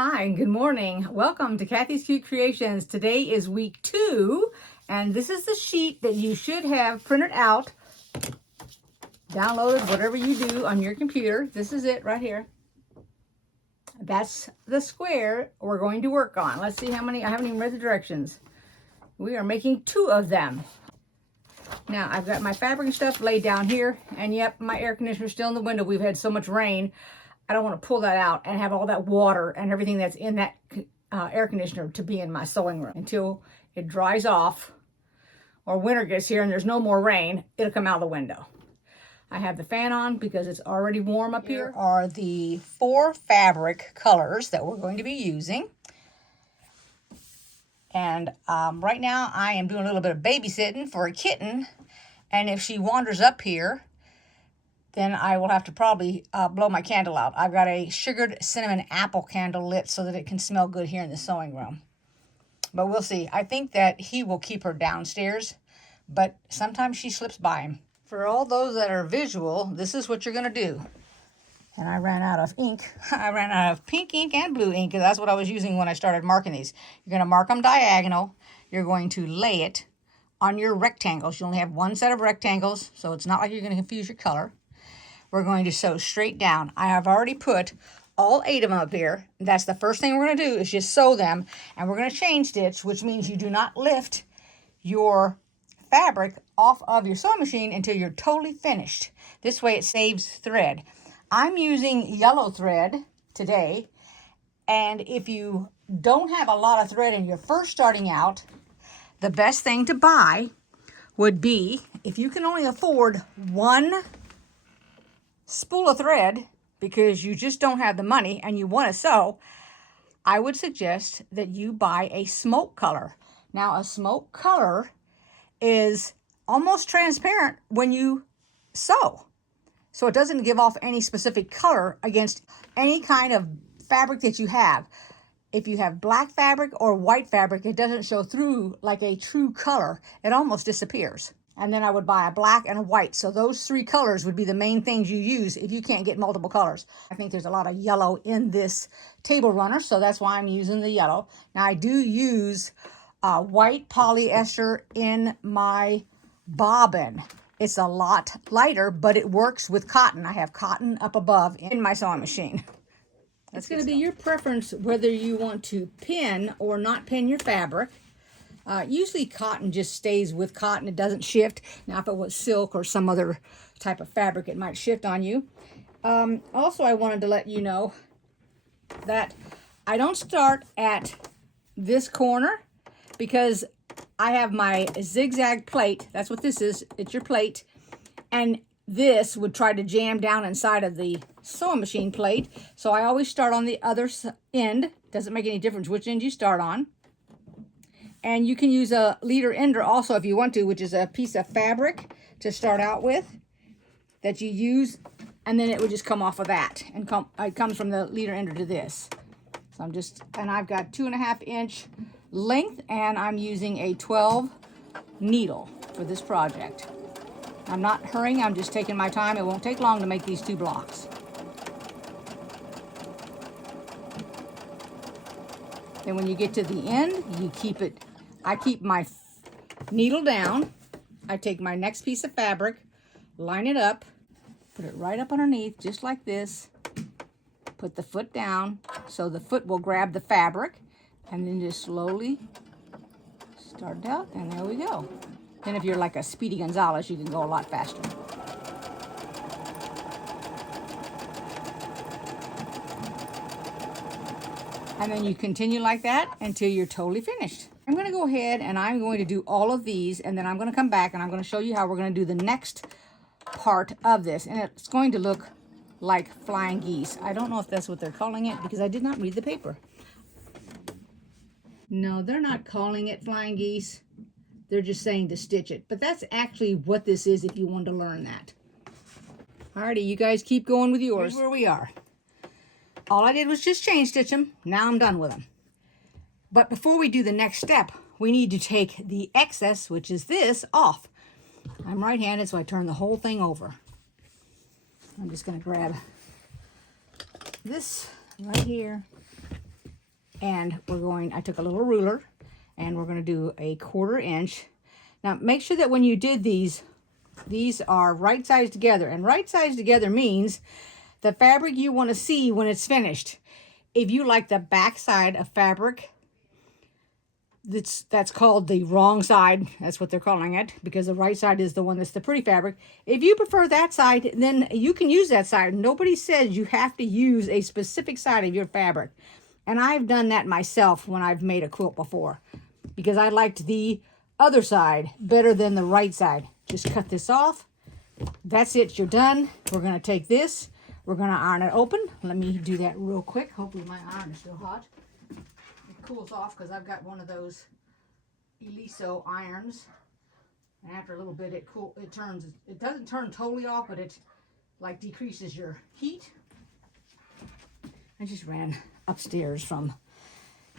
Hi, and good morning. Welcome to Kathy's Cute Creations. Today is week 2, and this is the sheet that you should have printed out, downloaded, whatever you do on your computer. This is it right here. That's the square we're going to work on. Let's see how many. I haven't even read the directions. We are making 2 of them. Now, I've got my fabric and stuff laid down here, and yep, my air conditioner's still in the window. We've had so much rain. I don't want to pull that out and have all that water and everything that's in that air conditioner to be in my sewing room until it dries off or winter gets here and there's no more rain. It'll come out of the window. I have the fan on because it's already warm up here. Are the 4 fabric colors that we're going to be using. And right now I am doing a little bit of babysitting for a kitten, and if she wanders up here, then I will have to probably blow my candle out. I've got a sugared cinnamon apple candle lit so that it can smell good here in the sewing room. But we'll see. I think that he will keep her downstairs, but sometimes she slips by him. For all those that are visual, this is what you're going to do. And I ran out of ink. I ran out of pink ink and blue ink, because that's what I was using when I started marking these. You're going to mark them diagonal. You're going to lay it on your rectangles. You only have one set of rectangles, so it's not like you're going to confuse your color. We're going to sew straight down. I have already put all 8 of them up here. That's the first thing we're going to do, is just sew them. And we're going to chain stitch, which means you do not lift your fabric off of your sewing machine until you're totally finished. This way it saves thread. I'm using yellow thread today. And if you don't have a lot of thread and you're first starting out, the best thing to buy would be, if you can only afford 1 spool of thread because you just don't have the money and you want to sew, I would suggest that you buy a smoke color. Now, a smoke color is almost transparent when you sew, so it doesn't give off any specific color against any kind of fabric that you have. If you have black fabric or white fabric, it doesn't show through like a true color. It almost disappears. And then I would buy a black and a white. So those 3 colors would be the main things you use if you can't get multiple colors. I think there's a lot of yellow in this table runner, so that's why I'm using the yellow. Now, I do use white polyester in my bobbin. It's a lot lighter, but it works with cotton. I have cotton up above in my sewing machine. It's going to be your preference whether you want to pin or not pin your fabric. Usually cotton just stays with cotton. It doesn't shift. Now, if it was silk or some other type of fabric, it might shift on you. Also, I wanted to let you know that I don't start at this corner because I have my zigzag plate. That's what this is. It's your plate. And this would try to jam down inside of the sewing machine plate. So I always start on the other end. Doesn't make any difference which end you start on. And you can use a leader ender also if you want to, which is a piece of fabric to start out with that you use, and then it would just come off of that, and it comes from the leader ender to this. So I've got 2.5 inch length, and I'm using a 12 needle for this project. I'm not hurrying, I'm just taking my time. It won't take long to make these 2 blocks. Then when you get to the end, you keep it. I keep my needle down. I take my next piece of fabric, line it up, put it right up underneath, just like this. Put the foot down so the foot will grab the fabric, and then just slowly start out, and there we go. Then if you're like a Speedy Gonzales, you can go a lot faster. And then you continue like that until you're totally finished. I'm going to go ahead and I'm going to do all of these, and then I'm going to come back and I'm going to show you how we're going to do the next part of this. And it's going to look like flying geese. I don't know if that's what they're calling it because I did not read the paper. No, they're not calling it flying geese. They're just saying to stitch it. But that's actually what this is if you want to learn that. Alrighty, you guys keep going with yours. Here's where we are. All I did was just chain stitch them. Now I'm done with them. But before we do the next step, we need to take the excess, which is this, off. I'm right-handed, so I turn the whole thing over. I'm just going to grab this right here And I took a little ruler, and we're going to do a 1/4 inch. Now, make sure that when you did these are right sides together. And right sides together means the fabric you want to see when it's finished. If you like the back side of fabric, that's called the wrong side. That's what they're calling it, because the right side is the one that's the pretty fabric. If you prefer that side, then you can use that side. Nobody says you have to use a specific side of your fabric. And I've done that myself when I've made a quilt before, because I liked the other side better than the right side. Just cut this off. That's it, you're done. We're going to take this, we're going to iron it open. Let me do that real quick. Hopefully my iron is still hot. It cools off because I've got one of those Eliso irons. And after a little bit it doesn't turn totally off, but it like decreases your heat. I just ran upstairs from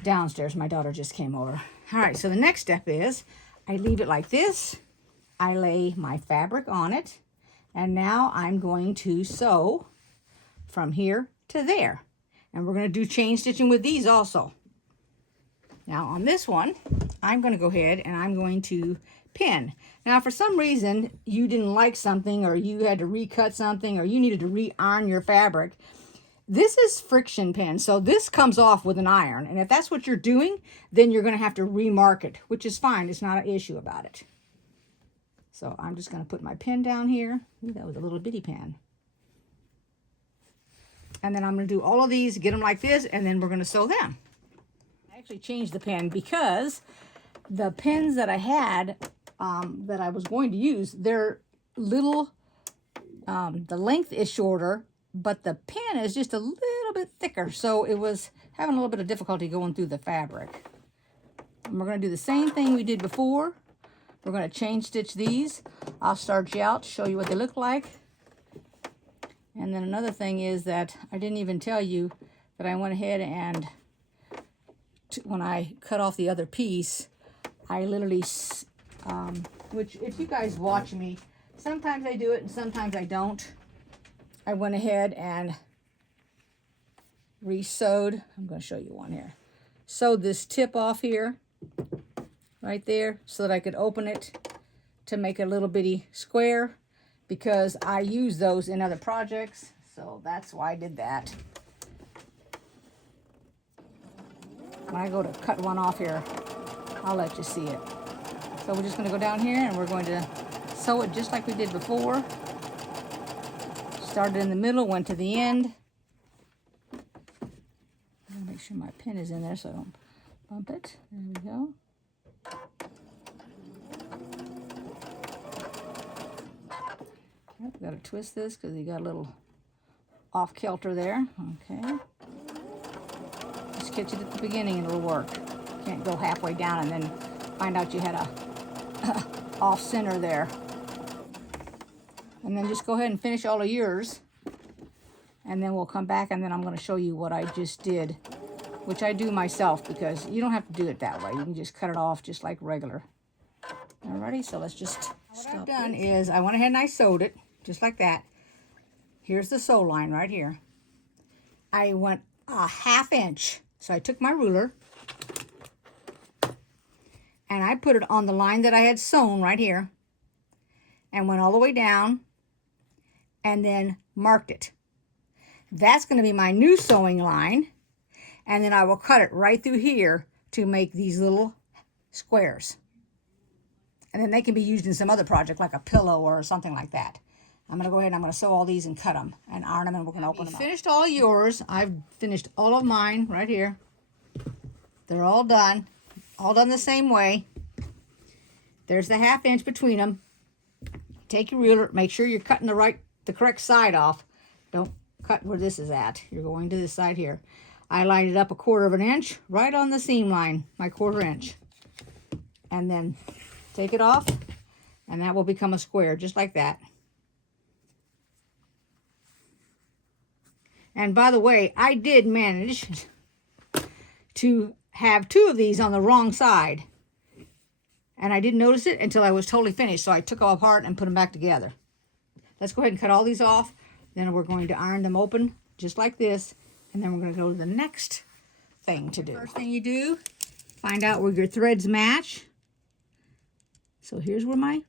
downstairs. My daughter just came over. All right, so the next step is I leave it like this. I lay my fabric on it, and now I'm going to sew from here to there. And we're going to do chain stitching with these also. Now on this one, I'm going to go ahead and I'm going to pin. Now if for some reason you didn't like something, or you had to recut something, or you needed to re-iron your fabric, this is friction pin, so this comes off with an iron. And if that's what you're doing, then you're going to have to remark it, which is fine. It's not an issue about it. So I'm just going to put my pin down here. Ooh, that was a little bitty pin. And then I'm going to do all of these, get them like this, and then we're going to sew them. I actually changed the pin because the pins that I had that I was going to use, they're little, the length is shorter, but the pin is just a little bit thicker. So it was having a little bit of difficulty going through the fabric. And we're going to do the same thing we did before. We're going to chain stitch these. I'll start you out to show you what they look like. And then another thing is that I didn't even tell you that I went ahead and when I cut off the other piece, I literally, which if you guys watch me, sometimes I do it and sometimes I don't. I went ahead and re-sewed. I'm going to show you one here. Sewed this tip off here, right there, so that I could open it to make a little bitty square, because I use those in other projects. So that's why I did that. When I go to cut one off here, I'll let you see it. So we're just going to go down here and we're going to sew it just like we did before. Started in the middle, went to the end. Make sure my pin is in there so I don't bump it. There we go. Yep, got to twist this because you got a little off kilter there. Okay. Just catch it at the beginning and it'll work. Can't go halfway down and then find out you had a off center there. And then just go ahead and finish all of yours. And then we'll come back and then I'm going to show you what I just did, which I do myself because you don't have to do it that way. You can just cut it off just like regular. Alrighty, so let's just what I've done is I went ahead and I sewed it just like that. Here's the sew line right here. I went a 1/2 inch. So I took my ruler and I put it on the line that I had sewn right here and went all the way down and then marked it. That's going to be my new sewing line, and then I will cut it right through here to make these little squares. And then they can be used in some other project like a pillow or something like that. I'm going to go ahead and I'm going to sew all these and cut them and iron them, and we're going to open them up. Finished all yours. I've finished all of mine right here. They're all done the same way. There's the 1/2 inch between them. Take your ruler, make sure you're cutting the correct side off. Don't cut where this is at. You're going to this side here. I lined it up 1/4 inch right on the seam line, my 1/4 inch. And then take it off, and that will become a square just like that. And by the way, I did manage to have 2 of these on the wrong side. And I didn't notice it until I was totally finished. So I took them apart and put them back together. Let's go ahead and cut all these off. Then we're going to iron them open just like this. And then we're going to go to the next thing to do. First thing you do, find out where your threads match. So here's where mine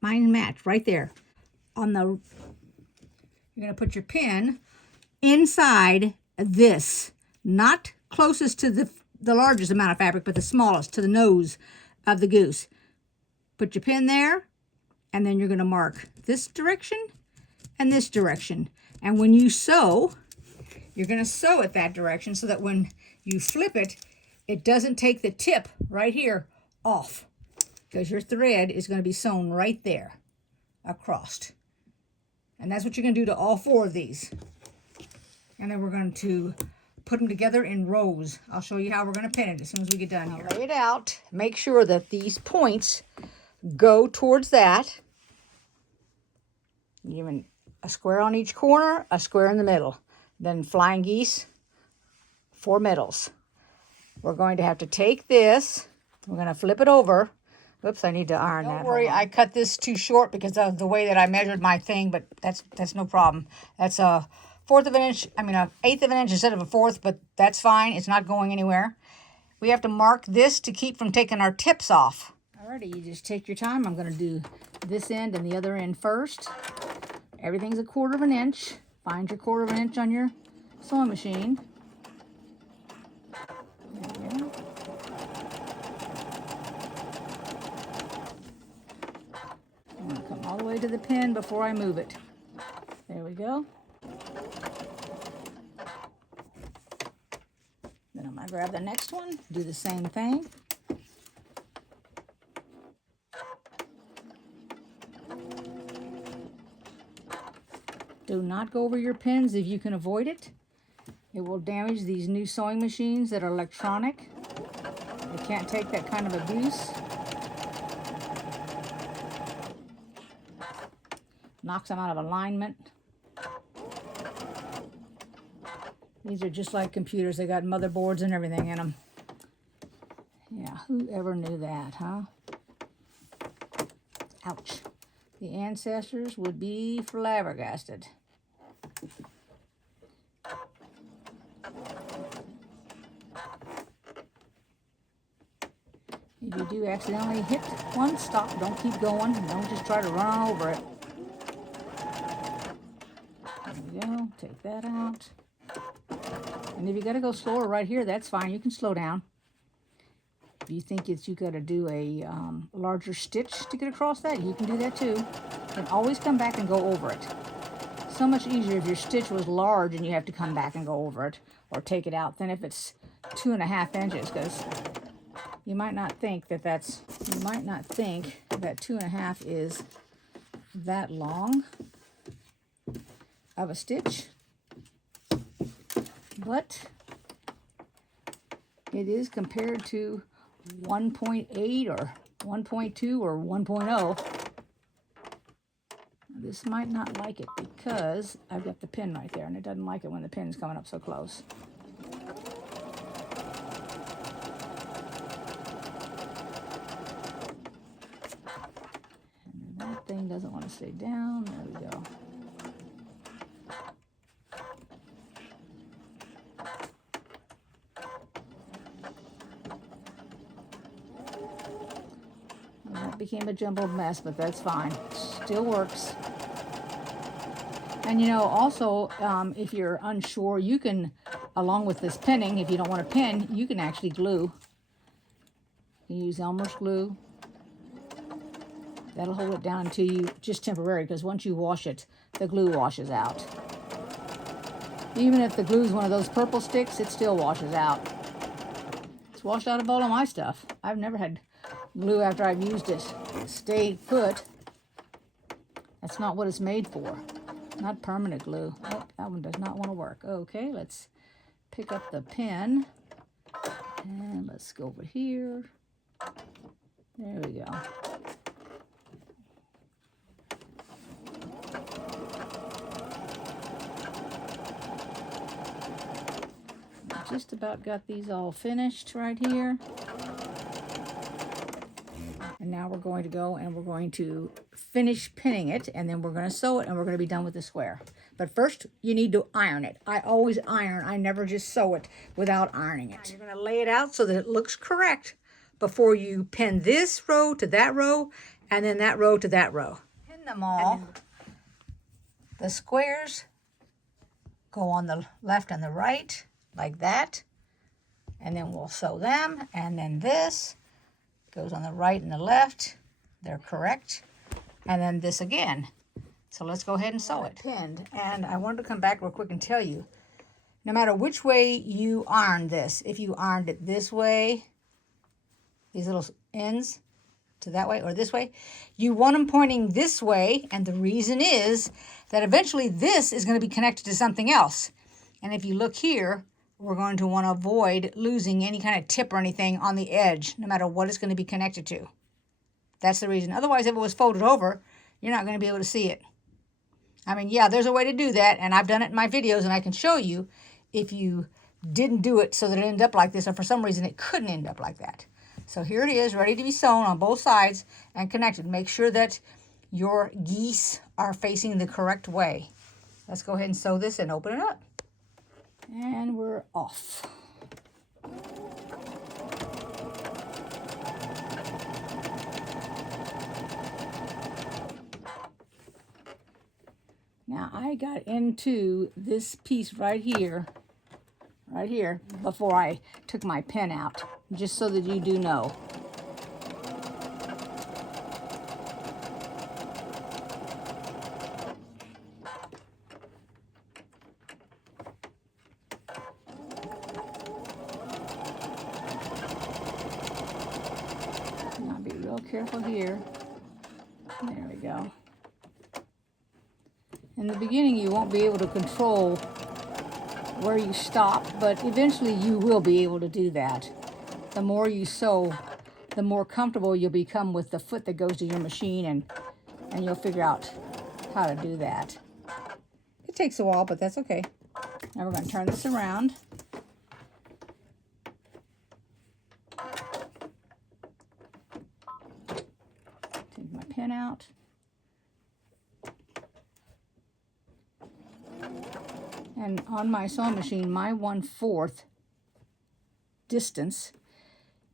match, right there. You're gonna put your pin inside this, not closest to the largest amount of fabric, but the smallest, to the nose of the goose. Put your pin there, and then you're gonna mark this direction and this direction. And when you sew, you're gonna sew it that direction so that when you flip it, it doesn't take the tip right here off, because your thread is gonna be sewn right there across. And that's what you're gonna do to all 4 of these. And then we're going to put them together in rows. I'll show you how we're going to pin it as soon as we get done here. Lay it out. Make sure that these points go towards that. Even a square on each corner, a square in the middle. Then flying geese, 4 middles. We're going to have to take this. We're going to flip it over. Whoops, I need to iron that. Don't worry, I cut this too short because of the way that I measured my thing, but that's no problem. That's a 1/4 of an inch, I mean, 1/8 of an inch instead of a 1/4, but that's fine. It's not going anywhere. We have to mark this to keep from taking our tips off. Alrighty, you just take your time. I'm going to do this end and the other end first. Everything's a 1/4 of an inch. Find your 1/4 of an inch on your sewing machine. There we go. I'm going to come all the way to the pin before I move it. There we go. Then I'm going to grab the next one, do the same thing. Do not go over your pins if you can avoid it. It will damage these new sewing machines that are electronic. They can't take that kind of abuse. Knocks them out of alignment. These are just like computers. They got motherboards and everything in them. Yeah, whoever knew that, huh? Ouch. The ancestors would be flabbergasted. If you do accidentally hit one, stop. Don't keep going. Don't just try to run over it. There we go. Take that out. And if you got to go slower right here, that's fine. You can slow down. If you think you got to do a larger stitch to get across that, you can do that too. And always come back and go over it. So much easier if your stitch was large and you have to come back and go over it or take it out than if it's 2.5 inches, because you might not think that 2.5 is that long of a stitch. But it is compared to 1.8 or 1.2 or 1.0. This might not like it because I've got the pin right there, and it doesn't like it when the pin's coming up so close. And that thing doesn't want to stay down. There we go. Became a jumbled mess, but that's fine. Still works. And you know, also, if you're unsure, you can, along with this pinning, if you don't want to pin, you can actually glue. You can use Elmer's glue. That'll hold it down until you, just temporary, because once you wash it, the glue washes out. Even if the glue is one of those purple sticks, it still washes out. It's washed out of all of my stuff. I've never had glue after I've used it stay put. That's not what it's made for. Not permanent glue. Oh, that one does not want to work. Okay, let's pick up the pen and let's go over here. There we go. Just about got these all finished right here. And now we're going to go and we're going to finish pinning it, and then we're going to sew it, and we're going to be done with the square. But first, you need to iron it. I always iron. I never just sew it without ironing it. You're going to lay it out so that it looks correct before you pin this row to that row, and then that row to that row. Pin them all. The squares go on the left and the right, like that. And then we'll sew them, and then this goes on the right and the left. They're correct. And then this again. So let's go ahead and sew it. Pinned. And I wanted to come back real quick and tell you, no matter which way you iron this, if you ironed it this way, these little ends to that way, or this way, you want them pointing this way. And the reason is that eventually this is going to be connected to something else. And if you look here, we're going to want to avoid losing any kind of tip or anything on the edge, no matter what it's going to be connected to. That's the reason. Otherwise, if it was folded over, you're not going to be able to see it. I mean, yeah, there's a way to do that, and I've done it in my videos, and I can show you if you didn't do it so that it ended up like this, or for some reason it couldn't end up like that. So here it is, ready to be sewn on both sides and connected. Make sure that your geese are facing the correct way. Let's go ahead and sew this and open it up. And we're off. Now I got into this piece right here, before I took my pin out, just so that you do know. Now be real careful here. There we go. In the beginning, you won't be able to control where you stop, but eventually you will be able to do that. The more you sew, the more comfortable you'll become with the foot that goes to your machine, and you'll figure out how to do that. It takes a while, but that's okay. Now we're going to turn this around. Take my pin out. And on my sewing machine, my 1/4 distance,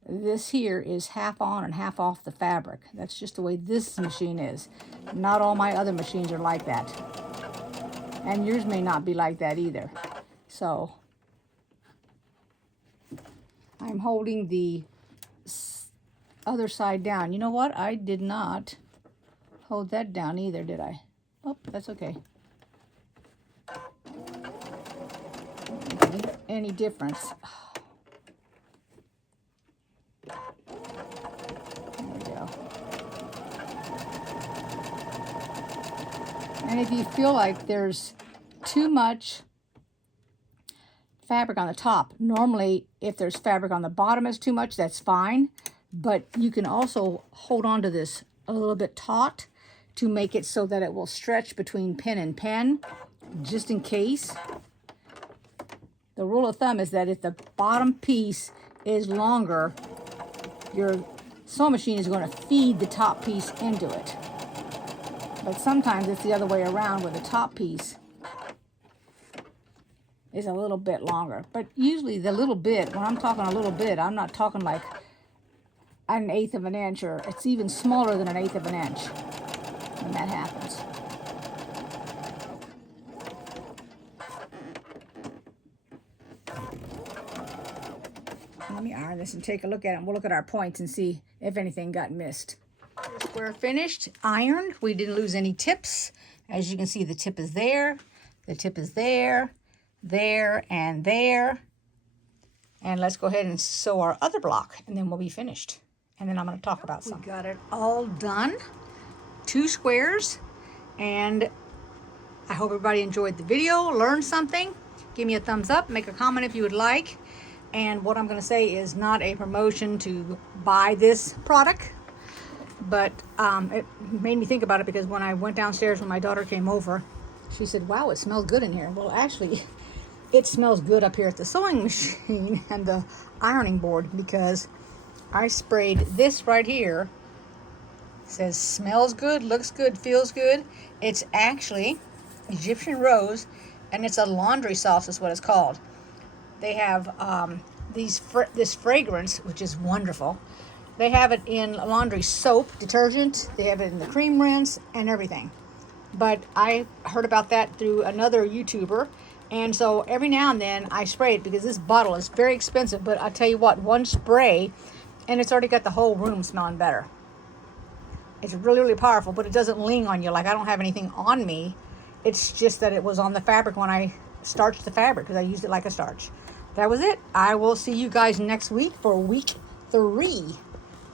this here is half on and half off the fabric. That's just the way this machine is. Not all my other machines are like that. And yours may not be like that either. So I'm holding the other side down. You know what? I did not hold that down either, did I? Oh, that's okay. Any difference. There we go. And if you feel like there's too much fabric on the top, normally if there's fabric on the bottom is too much, that's fine. But you can also hold on to this a little bit taut to make it so that it will stretch between pin and pin, just in case. The rule of thumb is that if the bottom piece is longer, your sewing machine is going to feed the top piece into it. But sometimes it's the other way around, where the top piece is a little bit longer. But usually the little bit, when I'm talking a little bit, I'm not talking like 1/8 of an inch, or it's even smaller than 1/8 of an inch when that happens. Let me iron this and take a look at it, and we'll look at our points and see if anything got missed. Square finished, ironed. We didn't lose any tips. As you can see, the tip is there. The tip is there, there, and there. And let's go ahead and sew our other block, and then we'll be finished. And then I'm going to talk about something. We got it all done. 2 squares. And I hope everybody enjoyed the video, learned something. Give me a thumbs up, make a comment if you would like. And what I'm going to say is not a promotion to buy this product, but it made me think about it, because when I went downstairs when my daughter came over, she said, wow, it smells good in here. Well, actually, it smells good up here at the sewing machine and the ironing board, because I sprayed this right here It says smells good, looks good, feels good. It's actually Egyptian rose, and it's a laundry sauce is what it's called. They have this fragrance, which is wonderful. They have it in laundry soap, detergent. They have it in the cream rinse and everything. But I heard about that through another YouTuber. And so every now and then I spray it because this bottle is very expensive. But I'll tell you what, one spray and it's already got the whole room smelling better. It's really, really powerful, but it doesn't ling on you. Like I don't have anything on me. It's just that it was on the fabric when I starched the fabric because I used it like a starch. That was it. I will see you guys next week for week 3.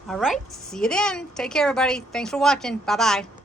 All right. See you then. Take care, everybody. Thanks for watching. Bye-bye.